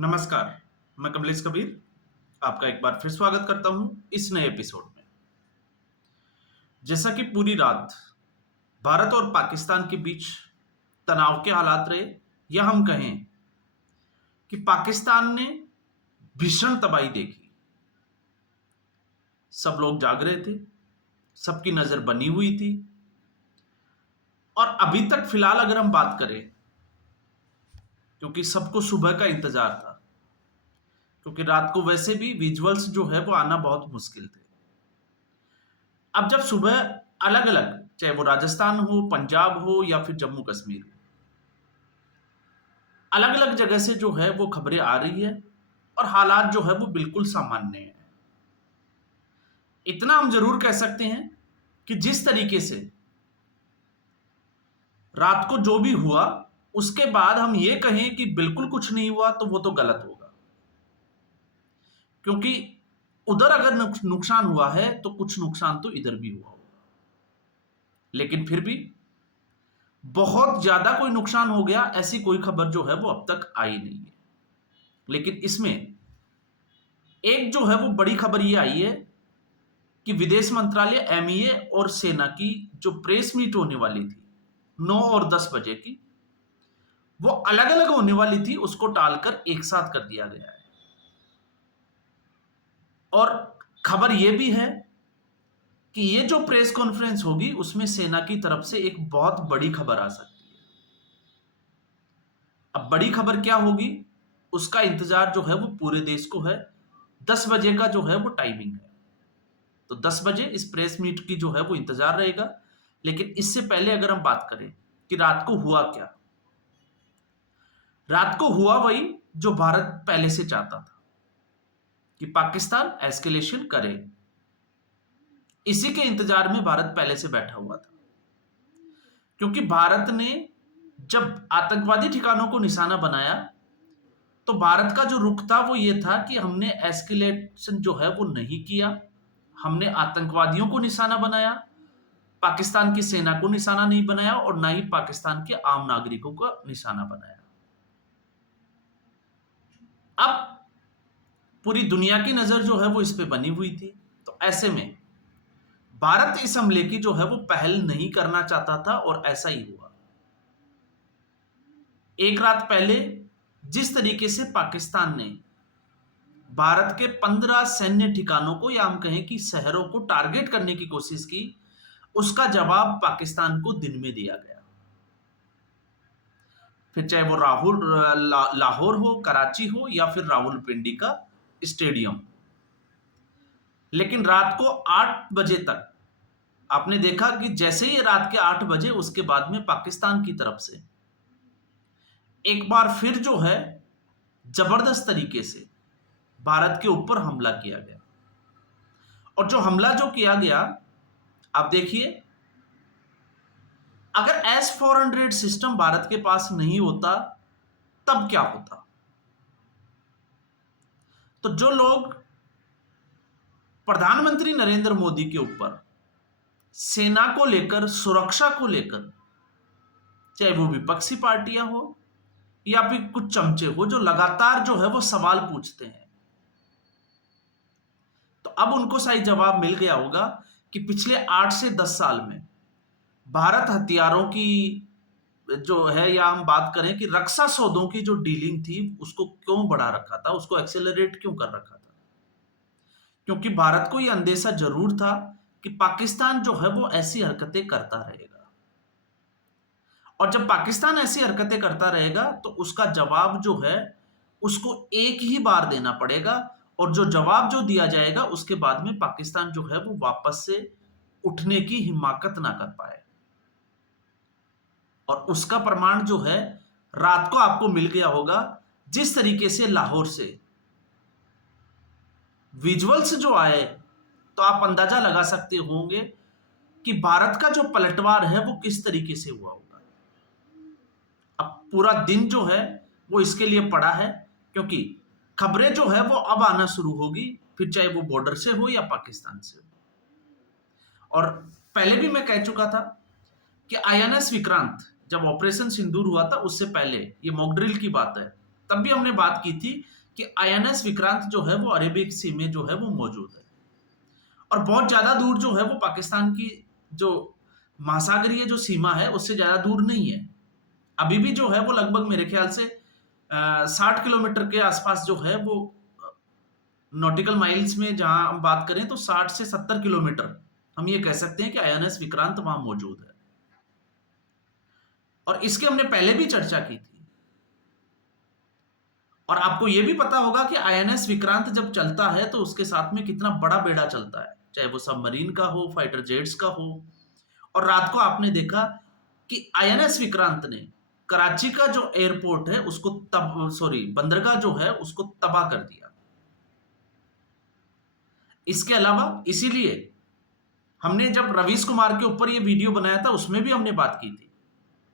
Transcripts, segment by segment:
नमस्कार, मैं कमलेश कबीर आपका एक बार फिर स्वागत करता हूं इस नए एपिसोड में। जैसा कि पूरी रात भारत और पाकिस्तान के बीच तनाव के हालात रहे, या हम कहें कि पाकिस्तान ने भीषण तबाही देखी। सब लोग जाग रहे थे, सबकी नजर बनी हुई थी। और अभी तक फिलहाल अगर हम बात करें, क्योंकि सबको सुबह का इंतजार था, क्योंकि रात को वैसे भी विजुअल्स जो है वो आना बहुत मुश्किल थे। अब जब सुबह अलग अलग, चाहे वो राजस्थान हो, पंजाब हो या फिर जम्मू कश्मीर हो, अलग अलग जगह से जो है वो खबरें आ रही है और हालात जो है वो बिल्कुल सामान्य है। इतना हम जरूर कह सकते हैं कि जिस तरीके से रात को जो भी हुआ, उसके बाद हम ये कहें कि बिल्कुल कुछ नहीं हुआ तो वो तो गलत होगा। क्योंकि उधर अगर नुकसान हुआ है तो कुछ नुकसान तो इधर भी हुआ होगा, लेकिन फिर भी बहुत ज्यादा कोई नुकसान हो गया ऐसी कोई खबर जो है वो अब तक आई नहीं है। लेकिन इसमें एक जो है वो बड़ी खबर ये आई है कि विदेश मंत्रालय, एमईए और सेना की जो प्रेस मीट होने वाली थी 9 और 10 बजे की, वो अलग अलग होने वाली थी, उसको टालकर एक साथ कर दिया गया है। और खबर यह भी है कि ये जो प्रेस कॉन्फ्रेंस होगी उसमें सेना की तरफ से एक बहुत बड़ी खबर आ सकती है। अब बड़ी खबर क्या होगी उसका इंतजार जो है वो पूरे देश को है। 10 बजे का जो है वो टाइमिंग है, तो 10 बजे इस प्रेस मीट की जो है वो इंतजार रहेगा। लेकिन इससे पहले अगर हम बात करें कि रात को हुआ क्या, रात को हुआ वही जो भारत पहले से चाहता था कि पाकिस्तान एस्केलेशन करे। इसी के इंतजार में भारत पहले से बैठा हुआ था, क्योंकि भारत ने जब आतंकवादी ठिकानों को निशाना बनाया तो भारत का जो रुख था वो ये था कि हमने एस्केलेशन जो है वो नहीं किया। हमने आतंकवादियों को निशाना बनाया, पाकिस्तान की सेना को निशाना नहीं बनाया और ना ही पाकिस्तान के आम नागरिकों को निशाना बनाया। अब पूरी दुनिया की नजर जो है वो इस पे बनी हुई थी, तो ऐसे में भारत इस हमले की जो है वो पहल नहीं करना चाहता था और ऐसा ही हुआ। एक रात पहले जिस तरीके से पाकिस्तान ने भारत के 15 सैन्य ठिकानों को, या हम कहें कि शहरों को टारगेट करने की कोशिश की, उसका जवाब पाकिस्तान को दिन में दिया गया। फिर चाहे वो लाहौर हो, कराची हो या फिर रावलपिंडी का स्टेडियम। लेकिन रात को 8 बजे तक आपने देखा कि जैसे ही रात के 8 बजे उसके बाद में पाकिस्तान की तरफ से एक बार फिर जो है जबरदस्त तरीके से भारत के ऊपर हमला किया गया। और जो हमला जो किया गया, आप देखिए, अगर S-400 सिस्टम भारत के पास नहीं होता तब क्या होता। तो जो लोग प्रधानमंत्री नरेंद्र मोदी के ऊपर सेना को लेकर, सुरक्षा को लेकर, चाहे वो विपक्षी पार्टियां हो या फिर कुछ चमचे हो जो लगातार जो है वो सवाल पूछते हैं, तो अब उनको सही जवाब मिल गया होगा कि पिछले 8 से 10 साल में भारत हथियारों की जो है, या हम बात करें कि रक्षा सौदों की जो डीलिंग थी उसको क्यों बढ़ा रखा था, उसको एक्सेलरेट क्यों कर रखा था। क्योंकि भारत को यह अंदेशा जरूर था कि पाकिस्तान जो है वो ऐसी हरकतें करता रहेगा, और जब पाकिस्तान ऐसी हरकतें करता रहेगा तो उसका जवाब जो है उसको एक ही बार देना पड़ेगा, और जो जवाब जो दिया जाएगा उसके बाद में पाकिस्तान जो है वो वापस से उठने की हिम्मत ना कर पाए। और उसका प्रमाण जो है रात को आपको मिल गया होगा। जिस तरीके से लाहौर से विजुअल्स जो आए, तो आप अंदाजा लगा सकते होंगे कि भारत का जो पलटवार है वो किस तरीके से हुआ होगा। अब पूरा दिन जो है वो इसके लिए पड़ा है, क्योंकि खबरें जो है वो अब आना शुरू होगी, फिर चाहे वो बॉर्डर से हो या पाकिस्तान से हो। और पहले भी मैं कह चुका था कि INS विक्रांत जब ऑपरेशन सिंदूर हुआ था उससे पहले, ये मॉक ड्रिल की बात है, तब भी हमने बात की थी कि आईएनएस विक्रांत जो है वो अरेबिक सी में जो है वो मौजूद है और बहुत ज्यादा दूर जो है वो पाकिस्तान की जो महासागरीय जो सीमा है उससे ज्यादा दूर नहीं है। अभी भी जो है वो लगभग मेरे ख्याल से 60 किलोमीटर के आसपास जो है वो नॉटिकल माइल्स में जहां हम बात करें तो 60 से 70 किलोमीटर हम ये कह सकते हैं कि आईएनएस विक्रांत वहां मौजूद है। और इसके हमने पहले भी चर्चा की थी और आपको यह भी पता होगा कि आईएनएस विक्रांत जब चलता है तो उसके साथ में कितना बड़ा बेड़ा चलता है, चाहे वो सबमरीन का हो, फाइटर जेट्स का हो। और रात को आपने देखा कि आईएनएस विक्रांत ने कराची का जो एयरपोर्ट है उसको बंदरगाह जो है उसको तबाह कर दिया। इसके अलावा इसीलिए हमने जब रवीश कुमार के ऊपर ये वीडियो बनाया था उसमें भी हमने बात की थी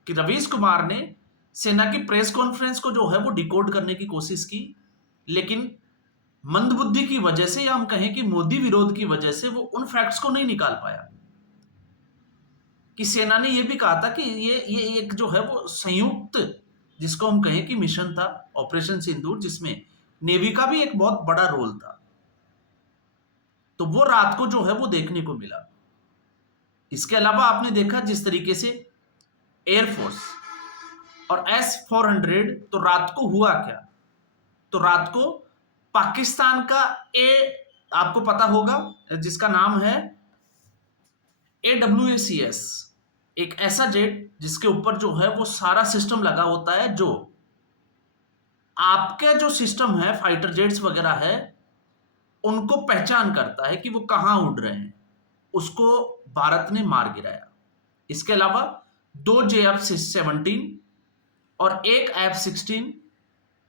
कि रवीश कुमार ने सेना की प्रेस कॉन्फ्रेंस को जो है वो डिकोड करने की कोशिश की, लेकिन मंदबुद्धि की वजह से या हम कहें कि मोदी विरोध की वजह से वो उन फैक्ट्स को नहीं निकाल पाया कि सेना ने यह भी कहा था कि ये एक जो है वो संयुक्त जिसको हम कहें कि मिशन था ऑपरेशन सिंदूर, जिसमें नेवी का भी एक बहुत बड़ा रोल था। तो वो रात को जो है वो देखने को मिला। इसके अलावा आपने देखा जिस तरीके से एयरफोर्स और S-400, तो रात को हुआ क्या, तो रात को पाकिस्तान का आपको पता होगा जिसका नाम है AWACS, एक ऐसा जेट जिसके ऊपर जो है वो सारा सिस्टम लगा होता है, जो आपके जो सिस्टम है फाइटर जेट्स वगैरह है उनको पहचान करता है कि वो कहां उड़ रहे हैं, उसको भारत ने मार गिराया। इसके अलावा 2 JF-17 और 1 F-16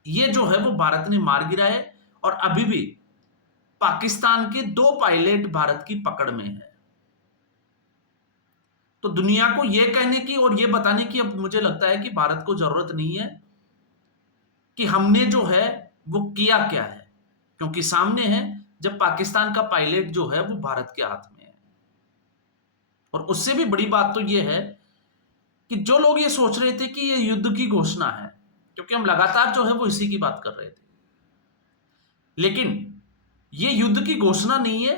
ये जो है वो भारत ने मार गिराए और अभी भी पाकिस्तान के 2 पायलट भारत की पकड़ में है। तो दुनिया को यह कहने की और यह बताने की अब मुझे लगता है कि भारत को जरूरत नहीं है कि हमने जो है वो किया क्या है, क्योंकि सामने है जब पाकिस्तान का पायलट जो है वो भारत के हाथ में है। और उससे भी बड़ी बात तो यह है कि जो लोग ये सोच रहे थे कि ये युद्ध की घोषणा है, क्योंकि हम लगातार जो है वो इसी की बात कर रहे थे, लेकिन ये युद्ध की घोषणा नहीं है।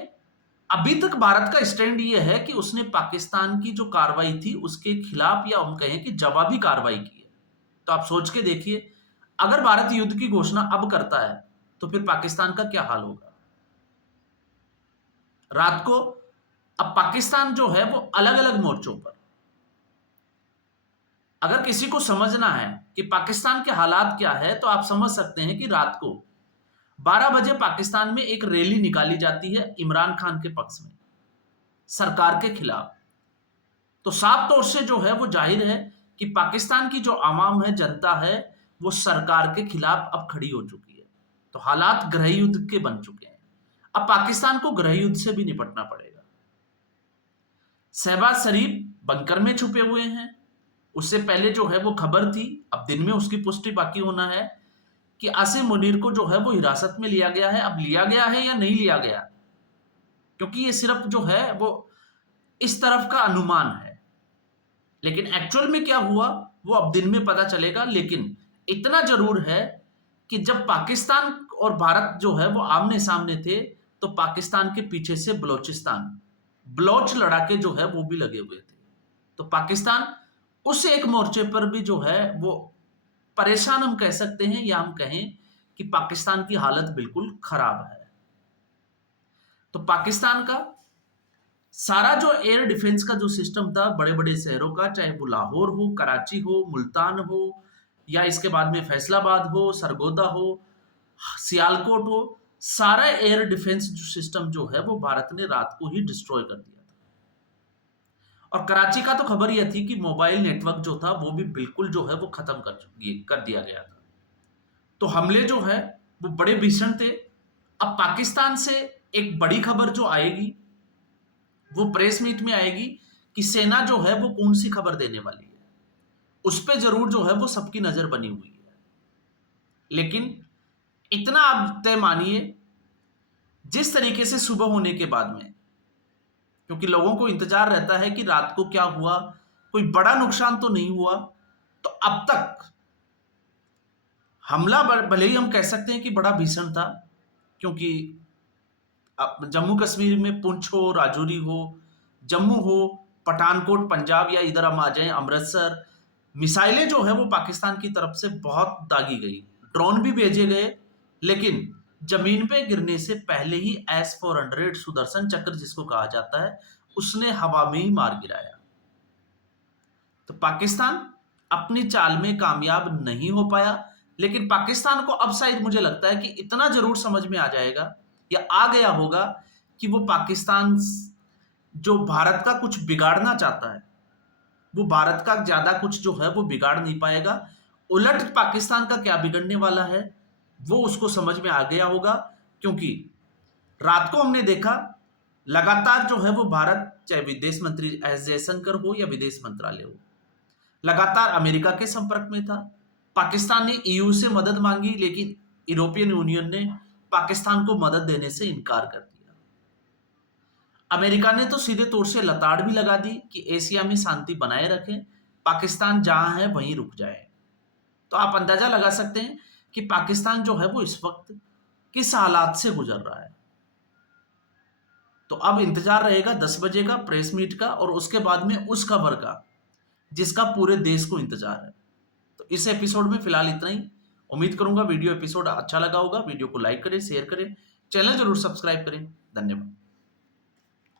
अभी तक भारत का स्टैंड ये है कि उसने पाकिस्तान की जो कार्रवाई थी उसके खिलाफ या हम कहें कि जवाबी कार्रवाई की है। तो आप सोच के देखिए, अगर भारत युद्ध की घोषणा अब करता है तो फिर पाकिस्तान का क्या हाल होगा। रात को अब पाकिस्तान जो है वो अलग अलग मोर्चों पर, अगर किसी को समझना है कि पाकिस्तान के हालात क्या है तो आप समझ सकते हैं कि रात को 12 बजे पाकिस्तान में एक रैली निकाली जाती है इमरान खान के पक्ष में, सरकार के खिलाफ। तो साफ तौर से जो है वो जाहिर है कि पाकिस्तान की जो आवाम है, जनता है, वो सरकार के खिलाफ अब खड़ी हो चुकी है। तो हालात गृह युद्ध के बन चुके हैं। अब पाकिस्तान को गृह युद्ध से भी निपटना पड़ेगा। शहबाज शरीफ बंकर में छुपे हुए हैं। उससे पहले जो है वो खबर थी, अब दिन में उसकी पुष्टि बाकी होना है कि आसिम मुनीर को जो है वो हिरासत में लिया गया है। अब लिया गया है या नहीं लिया गया, क्योंकि ये सिर्फ जो है वो इस तरफ का अनुमान है, लेकिन एक्चुअल में क्या हुआ वो अब दिन में पता चलेगा। लेकिन इतना जरूर है कि जब पाकिस्तान और भारत जो है वो आमने सामने थे तो पाकिस्तान के पीछे से बलोच लड़ाके जो है वो भी लगे हुए थे। तो पाकिस्तान उस एक मोर्चे पर भी जो है वो परेशान हम कह सकते हैं, या हम कहें कि पाकिस्तान की हालत बिल्कुल खराब है। तो पाकिस्तान का सारा जो एयर डिफेंस का जो सिस्टम था बड़े बड़े शहरों का, चाहे वो लाहौर हो, कराची हो, मुल्तान हो, या इसके बाद में फैसलाबाद हो, सरगोदा हो, सियालकोट हो, सारा एयर डिफेंस सिस्टम जो है वो भारत ने रात को ही डिस्ट्रॉय कर दिया था। और कराची का तो खबर यह थी कि मोबाइल नेटवर्क जो था वो भी बिल्कुल जो है वो खत्म कर दिया गया था। तो हमले जो है वो बड़े भीषण थे। अब पाकिस्तान से एक बड़ी खबर जो आएगी वो प्रेस मीट में आएगी कि सेना जो है वो कौन सी खबर देने वाली है, उस पे जरूर जो है वो सबकी नजर बनी हुई है। लेकिन इतना आप तय मानिए, जिस तरीके से सुबह होने के बाद में, क्योंकि लोगों को इंतजार रहता है कि रात को क्या हुआ, कोई बड़ा नुकसान तो नहीं हुआ, तो अब तक हमला भले ही हम कह सकते हैं कि बड़ा भीषण था, क्योंकि जम्मू कश्मीर में पुंछ हो, राजौरी हो, जम्मू हो, पठानकोट पंजाब, या इधर हम आ जाएं अमृतसर, मिसाइलें जो है वो पाकिस्तान की तरफ से बहुत दागी गई, ड्रोन भी भेजे गए, लेकिन जमीन पे गिरने से पहले ही S-400 सुदर्शन चक्र जिसको कहा जाता है, उसने हवा में ही मार गिराया। तो पाकिस्तान अपनी चाल में कामयाब नहीं हो पाया, लेकिन पाकिस्तान को अब शायद मुझे लगता है कि इतना जरूर समझ में आ जाएगा या आ गया होगा कि वो पाकिस्तान जो भारत का कुछ बिगाड़ना चाहता है, वो भारत का ज्यादा कुछ जो है वो बिगाड़ नहीं पाएगा। उलट पाकिस्तान का क्या बिगड़ने वाला है वो उसको समझ में आ गया होगा, क्योंकि रात को हमने देखा लगातार जो है वो भारत, चाहे विदेश मंत्री एस जयशंकर हो या विदेश मंत्रालय हो, लगातार अमेरिका के संपर्क में था। पाकिस्तान ने ईयू से मदद मांगी, लेकिन यूरोपियन यूनियन ने पाकिस्तान को मदद देने से इनकार कर दिया। अमेरिका ने तो सीधे तौर से लताड़ भी लगा दी कि एशिया में शांति बनाए रखें, पाकिस्तान जहां है वहीं रुक जाए। तो आप अंदाजा लगा सकते हैं कि पाकिस्तान जो है वो इस वक्त किस हालात से गुजर रहा है। तो अब इंतजार रहेगा 10 बजे का प्रेस मीट का, और उसके बाद में उस खबर का जिसका पूरे देश को इंतजार है। तो इस एपिसोड में फिलहाल इतना ही। उम्मीद करूंगा वीडियो एपिसोड अच्छा लगा होगा। वीडियो को लाइक करें, शेयर करें, चैनल जरूर सब्सक्राइब करें। धन्यवाद।